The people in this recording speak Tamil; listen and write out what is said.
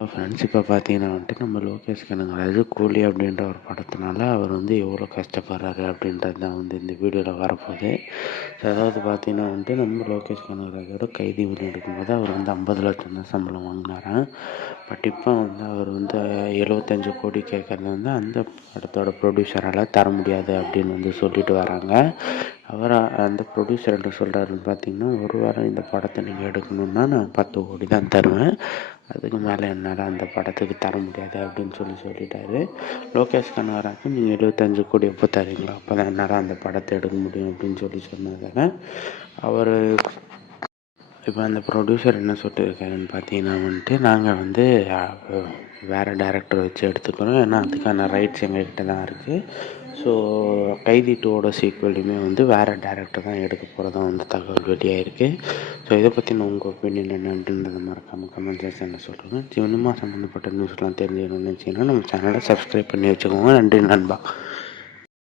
ஃப்ரெண்ட்ஸ் இப்போ பார்த்தீங்கன்னா வந்துட்டு நம்ம லோகேஷ் கனகராஜ் கூலி அப்படின்ற ஒரு படத்தினால அவர் வந்து எவ்வளோ கஷ்டப்படுறாரு அப்படின்றது தான் வந்து இந்த வீடியோவில் வரப்போகுது. ஸோ அதாவது பார்த்தீங்கன்னா வந்துட்டு நம்ம லோகேஷ் கனகராஜோட கைதி வெளி எடுக்கும்போது அவர் வந்து ஐம்பது லட்சம் தான் சம்பளம் வாங்கினாராம். பட் இப்போ வந்து அவர் வந்து எழுபத்தஞ்சு கோடி கேட்குறது வந்து அந்த படத்தோட ப்ரொடியூசரால் தர முடியாது அப்படின்னு வந்து சொல்லிட்டு வராங்க. அவர் அந்த ப்ரொடியூசர் என்ன சொல்கிறாருன்னு பார்த்தீங்கன்னா ஒரு வாரம் இந்த படத்தை நீங்கள் எடுக்கணுன்னா நான் பத்து கோடி தான் தருவேன். அதுக்கு மேலே என்னால் அந்த படத்துக்கு தர முடியாது அப்படின்னு சொல்லி சொல்லிட்டாரு. லோகேஷ் கனகராஜும் நீங்கள் எழுபத்தஞ்சு கோடி எப்போ தரீங்களோ அப்போ தான் என்னால் அந்த படத்தை எடுக்க முடியும் அப்படின்னு சொல்லி சொன்னதால் அவர் இப்போ அந்த ப்ரொடியூசர் என்ன சொல்லியிருக்காருன்னு பார்த்தீங்கன்னா வந்துட்டு நாங்கள் வந்து வேறு டேரக்டர் வச்சு எடுத்துக்கிறோம். ஏன்னா அதுக்கான ரைட்ஸ் எங்ககிட்ட தான் இருக்குது ஸோ கைதி டூவோட சீக்வலையுமே வந்து வேறு டேரக்டர் தான் எடுக்க போகிறதா வந்து தகவல் வெளியாயிருக்கு. ஸோ இதை பற்றின உங்கள் ஒப்பீனியன் என்ன அப்படின்றத மறக்காமல் கமெண்ட் செக்ஷனில் சொல்லுங்கள் சினிமா சம்மந்தப்பட்ட நியூஸ்லாம் தெரிஞ்சுக்கணும்னு நினச்சிங்கன்னா நம்ம சேனலை சப்ஸ்கிரைப் பண்ணி வச்சுக்கோங்க. நன்றி நண்பா.